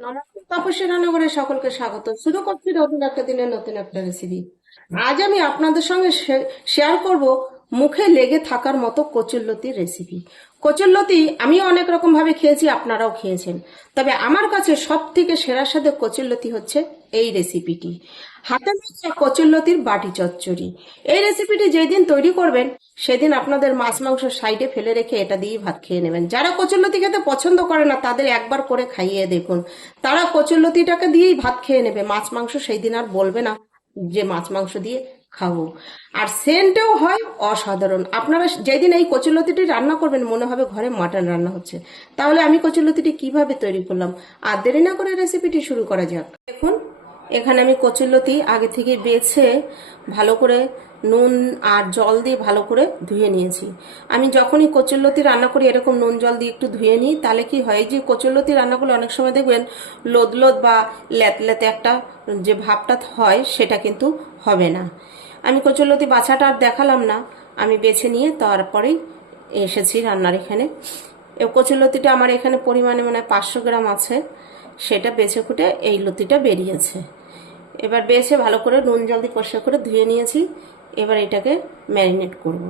নমস্কার, তপস্বী রান্নাঘরে সকলকে স্বাগত। শুরু করছি নতুন একটা দিনের নতুন একটা রেসিপি। আজ আমি আপনাদের সঙ্গে শেয়ার করব মুখে লেগে থাকার মতো কচুরলতির রেসিপি। কচুরলতি আমিও অনেক রকম ভাবে খেয়েছি, আপনারাও খেয়েছেন, তবে আমার কাছে সব থেকে সেরার সাথে কচুরলতি হচ্ছে এই রেসিপিটি, হাতে মাখা কচুরলতির বাটি চচ্চড়ি। এই রেসিপিটি যেদিন তৈরি করবেন সেদিন আপনাদের মাছ মাংস সাইডে ফেলে রেখে এটা দিয়ে ভাত খেয়ে নেবেন। যারা কচুরলতি খেতে পছন্দ করে না তাদের একবার করে খাইয়ে দেখুন, তারা কচুরলতিটাকে দিয়েই ভাত খেয়ে নেবে। মাছ মাংস সেই দিন আর বলবে না যে মাছ মাংস দিয়ে খাবো। আর সেন্টও হয় অসাধারণ। আপনারা যেদিন এই কচুরলতিটি রান্না করবেন মনে হবে ঘরে মাটন রান্না হচ্ছে। তাহলে আমি কচুরলতিটি কিভাবে তৈরি করলাম, আর দেরি না করে রেসিপিটি শুরু করা যাক। দেখুন, এখানে আমি কচুরলতি আগে থেকে বেছে ভালো করে নুন আর জল দিয়ে ভালো করে ধুয়ে নিয়েছি। আমি যখনই কচুরলতি রান্না করি এরকম নুন জল দিয়ে একটু ধুয়ে নিই, তাহলে কি হয় যে কচুরলতি রান্না করলে অনেক সময় দেখবেন লোদ লোদ বা লেতলেতে একটা যে ভাবটা হয় সেটা কিন্তু হবে না। আমি কচুরলতি বাছাটা আর দেখালাম না, আমি বেছে নিয়ে তারপরেই এসেছি রান্নার এখানে। কচুরলতিটা আমার এখানে পরিমাণে 500 গ্রাম আছে, সেটা বেছে ফুটে এই লতিটা বেরিয়েছে। এবার বেছে ভালো করে নুন জল দিয়ে পরিষ্কার করে ধুয়ে নিয়েছি। এবার এটাকে ম্যারিনেট করব।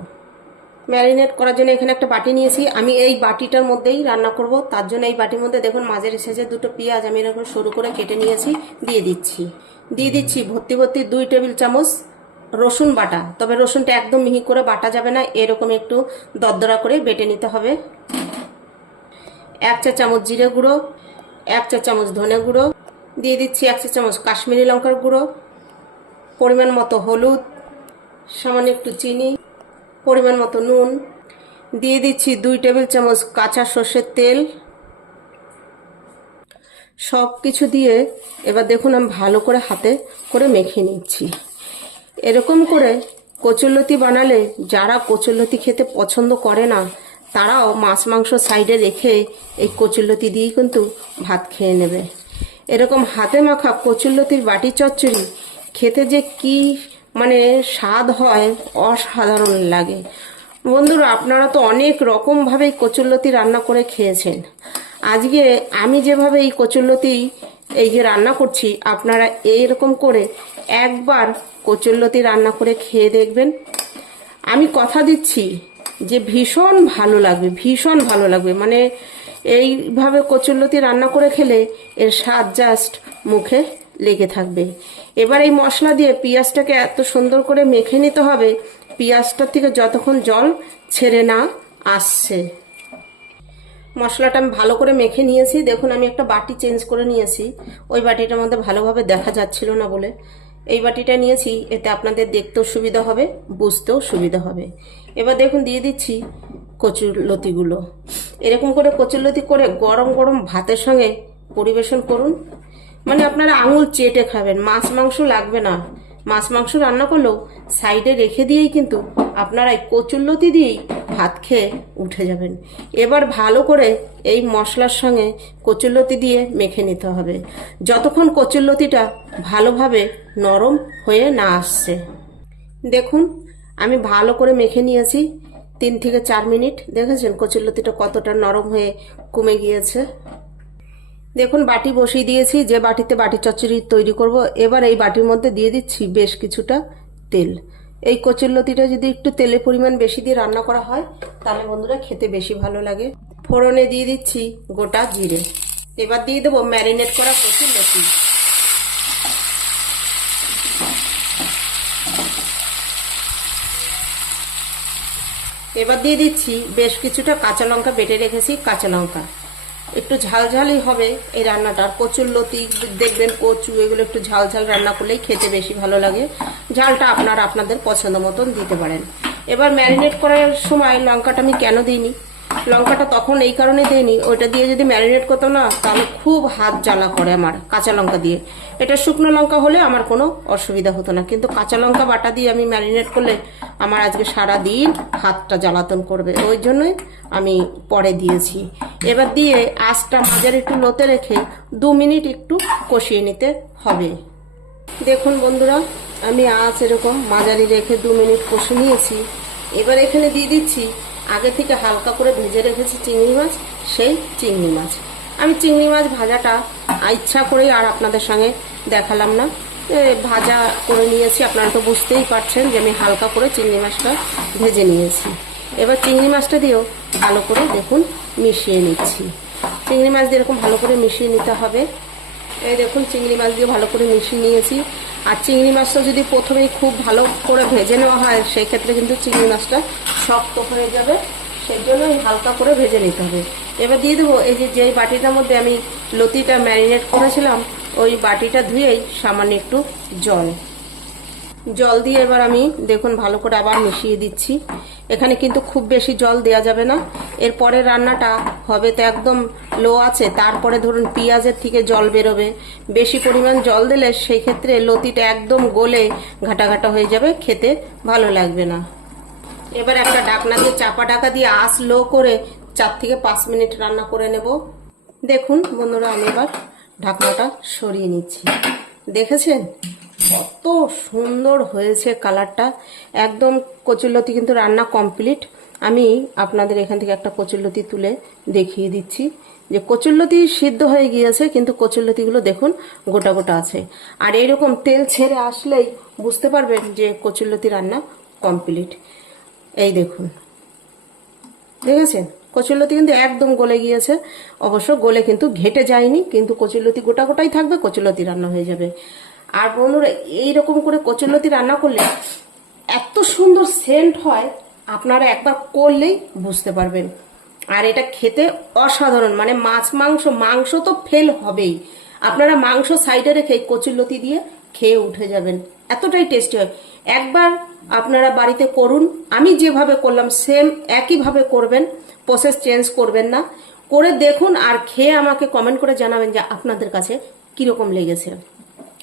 ম্যারিনেট করার জন্য এখানে একটা বাটি নিয়েছি, আমি এই বাটিটার মধ্যেই রান্না করব। তার জন্য এই বাটির মধ্যে দেখুন মাঝের এসেছে দুটো পেঁয়াজ আমি এরকম সরু করে কেটে নিয়েছি, দিয়ে দিচ্ছি ভর্তি ভর্তি 2 টেবিল চামচ রসুন বাটা। তবে রসুনটা একদম মিহি করে বাটা যাবে না, এরকম একটু দরদরা করে বেটে নিতে হবে। 1 চা চামচ জিরে গুঁড়ো, 1 চা চামচ ধনে গুঁড়ো, দিয়ে দিচ্ছি 1 চা চামচ কাশ্মীরি লঙ্কার গুঁড়ো, পরিমাণ মতো হলুদ, সামান্য একটু চিনি, পরিমাণ মতো নুন, দিয়ে দিচ্ছি 2 টেবিল চামচ কাঁচা সর্ষের তেল। সব কিছু দিয়ে এবার দেখুন আমি ভালো করে হাতে করে মেখে নিচ্ছি। এরকম করে কচুরলতি বানালে যারা কচুরলতি খেতে পছন্দ করে না তারাও মাছ মাংস সাইডে রেখে এই কচুরলতি দিয়েই কিন্তু ভাত খেয়ে নেবে। এরকম হাতে মাখা কচুরলতির বাটি চচ্চড়ি খেতে যে কি স্বাদ হয়, অসাধারণ লাগে। বন্ধুরা, আপনারা তো অনেক রকমভাবেই কচুরলতি রান্না করে খেয়েছেন। আজকে আমি যেভাবে এই কচুরলতি এই যে রান্না করছি, আপনারা এইরকম করে একবার কচুরলতি রান্না করে খেয়ে দেখবেন। আমি কথা দিচ্ছি যে ভীষণ ভালো লাগবে, ভীষণ ভালো লাগবে। এইভাবে কচুরলতি রান্না করে খেলে এর স্বাদ জাস্ট মুখে লেগে থাকবে। এবার এই মশলা দিয়ে পেঁয়াজটাকে এত সুন্দর করে মেখে নিতে হবে পেঁয়াজটার থেকে যতক্ষণ জল ছেড়ে না আসছে। মশলাটা আমি ভালো করে মেখে নিয়েছি। দেখুন আমি একটা বাটি চেঞ্জ করে নিয়েছি, ওই বাটিটার মধ্যে ভালোভাবে দেখা যাচ্ছিল না বলে এই বাটিটা নিয়েছি, এতে আপনাদের দেখতেও সুবিধা হবে, বুঝতেও সুবিধা হবে। এবার দেখুন দিয়ে দিচ্ছি কচুরলতিগুলো। এরকম করে কচুরলতি করে গরম গরম ভাতের সঙ্গে পরিবেশন করুন, আপনারা আঙুল চেটে খাবেন। মাছ মাংস লাগবে না, মাছ মাংস রান্না করলেও সাইডে রেখে দিয়েই কিন্তু আপনারা এই কচুরলতি দিয়েই ভাত খেয়ে উঠে যাবেন। এবার ভালো করে এই মশলার সঙ্গে কচুরলতি দিয়ে মেখে নিতে হবে যতক্ষণ কচুরলতিটা ভালোভাবে নরম হয়ে না আসছে। দেখুন আমি ভালো করে মেখে নিয়েছি 3 থেকে 4 মিনিট। দেখেছেন কচুরলতিটা কতটা নরম হয়ে কমে গিয়েছে। দেখুন বাটি বসিয়ে দিয়েছি, যে বাটিতে বাটি চচ্চড়ি তৈরি করব। এবার এই বাটির মধ্যে দিয়ে দিচ্ছি বেশ কিছুটা তেল। এই কচুরলতিটা যদি একটু তেলের পরিমাণ বেশি দিয়ে রান্না করা হয় তাহলে বন্ধুরা খেতে বেশি ভালো লাগে। ফোড়নে দিয়ে দিচ্ছি গোটা জিরে। এবার দিয়ে দেবো ম্যারিনেট করা কচুরলতি। এবার দিয়ে দিচ্ছি বেশ কিছুটা কাঁচা লঙ্কা, বেটে রেখেছি কাঁচা লঙ্কা। একটু ঝালঝালই হবে এই রান্নাটা। কচুরলতি দেখবেন, কচু এগুলো একটু ঝালঝাল রান্না করলেই খেতে বেশি ভালো লাগে। ঝালটা আপনারা আপনাদের পছন্দ মতন দিতে পারেন। এবার ম্যারিনেট করার সময় লঙ্কাটা আমি কেন দিইনি, লঙ্কাটা তখন এই কারণে দিইনি, ওইটা দিয়ে যদি ম্যারিনেট করতাম না তাহলে খুব হাত জ্বালা করে আমার কাঁচা লঙ্কা দিয়ে। এটা শুকনো লঙ্কা হলে আমার কোনো অসুবিধা হতো না, কিন্তু কাঁচা লঙ্কা বাটা দিয়ে আমি ম্যারিনেট করলে আমার আজকে সারা দিন হাতটা জ্বালাতন করবে, ওই জন্যই আমি পরে দিয়েছি। এবার দিয়ে আঁচটা মাঝারি একটু লোতে রেখে 2 মিনিট একটু কষিয়ে নিতে হবে। দেখুন বন্ধুরা আমি আঁচ এরকম মাঝারি রেখে 2 মিনিট কষে নিয়েছি। এবার এখানে দিয়ে দিচ্ছি আগে থেকে হালকা করে ভেজে রেখেছি চিংড়ি মাছ, সেই চিংড়ি মাছ। আমি চিংড়ি মাছ ভাজাটা ইচ্ছা করেই আর আপনাদের সঙ্গে দেখালাম না, ভাজা করে নিয়েছি। আপনারা তো বুঝতেই পারছেন যে আমি হালকা করে চিংড়ি মাছটা ভেজে নিয়েছি। এবার চিংড়ি মাছটা দিয়েও ভালো করে দেখুন মিশিয়ে নিচ্ছি। চিংড়ি মাছ দিয়ে এরকম ভালো করে মিশিয়ে নিতে হবে। এই দেখুন চিংড়ি মাছ দিয়ে ভালো করে মিশিয়ে নিয়েছি। আর চিংড়ি মাছটা যদি প্রথমেই খুব ভালো করে ভেজে নেওয়া হয় সেই ক্ষেত্রে কিন্তু চিংড়ি মাছটা শক্ত হয়ে যাবে, সেই জন্য হালকা করে ভেজে নিতে হবে। এবার দিয়ে দেবো এই যে যেই বাটিটার মধ্যে আমি লতিটা ম্যারিনেট করেছিলাম, ওই বাটিটা ধুয়েই সামান্য একটু জল দিয়ে এবার আমি দেখুন ভালো করে আবার মিশিয়ে দিচ্ছি। এখানে কিন্তু খুব বেশি জল দেওয়া যাবে না, এরপরে রান্নাটা হবে তো একদম লো আছে, তারপরে ধরুন পেঁয়াজের থেকে জল বেরোবে। বেশি পরিমাণ জল দিলে সেই ক্ষেত্রে লতিটা একদম গলে ঘাটা ঘাটা হয়ে যাবে, খেতে ভালো লাগবে না। এবার একটা ঢাকনা দিয়ে চাপা ঢাকা দিয়ে আঁচ লো করে 4 থেকে 5 মিনিট রান্না করে নেব। দেখুন বন্ধুরা, আমি এবার ঢাকনাটা সরিয়ে নিচ্ছি। দেখেছেন কত সুন্দর হয়েছে কালারটা। একদম কচুরলতি কিন্তু রান্না কমপ্লিট। আমি আপনাদের এখান থেকে একটা কচুরলতি তুলে দেখিয়ে দিচ্ছি যে কচুরলতি সিদ্ধ হয়ে গিয়েছে, কিন্তু কচুরলতিগুলো দেখুন গোটা গোটা আছে। আর এইরকম তেল ছেড়ে আসলেই বুঝতে পারবেন যে কচুরলতি রান্না কমপ্লিট। এই দেখুন, দেখেছেন কচুরলতি কিন্তু একদম গলে গিয়েছে। অবশ্য গলে কিন্তু ঘেটে যায়নি, কিন্তু কচুরলতি গোটা গোটাই থাকবে, কচুরলতি রান্না হয়ে যাবে। আর বন্ধুরা, এইরকম করে কচুরলতি রান্না করলে এত সুন্দর সেন্ট হয়, আপনারা একবার করলেই বুঝতে পারবেন। আর এটা খেতে অসাধারণ, মানে মাংস তো ফেল হবেই, আপনারা মাংস সাইডে রেখে কচুরলতি দিয়ে খেয়ে উঠে যাবেন, এতটাই টেস্টি হয়। একবার আপনারা বাড়িতে করুন, আমি যেভাবে করলাম সেম একইভাবে করবেন, প্রসেস চেঞ্জ করবেন না। করে দেখুন আর খেয়ে আমাকে কমেন্ট করে জানাবেন যে আপনাদের কাছে কিরকম লেগেছে।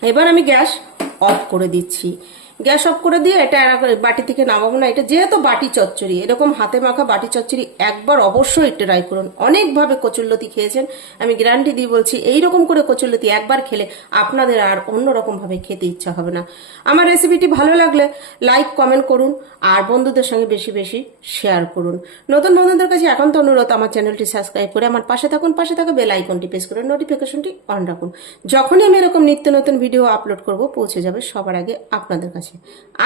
এবার আমি গ্যাস অফ করে দিচ্ছি। গ্যাস অফ করে দিয়ে এটা বাটি থেকে নামাবো না। এটা যেহেতু বাটি চচ্চড়ি, এরকম হাতে মাখা বাটি চচ্চড়ি একবার অবশ্যই ট্রাই করুন। অনেকভাবে কচুরলতি খেয়েছেন, আমি গ্যারান্টি দিয়ে বলছি এইরকম করে কচুরলতি একবার খেলে আপনাদের আর অন্যরকম ভাবে খেতে ইচ্ছা হবে না। আমার রেসিপিটি ভালো লাগলে লাইক কমেন্ট করুন আর বন্ধুদের সঙ্গে বেশি বেশি শেয়ার করুন। নতুন বন্ধুদের কাছে এখন তো অনুরোধ, আমার চ্যানেলটি সাবস্ক্রাইব করে আমার পাশে থাকুন, পাশে থাকা বেল আইকনটি প্রেস করে নোটিফিকেশনটি অন রাখুন। যখনই আমি এরকম নিত্য নতুন ভিডিও আপলোড করব পৌঁছে যাবে সবার আগে আপনাদের কাছে।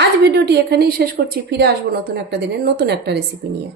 আজ ভিডিওটি এখানেই শেষ করছি, ফিরে আসবো নতুন একটা দিনের নতুন একটা রেসিপি নিয়ে।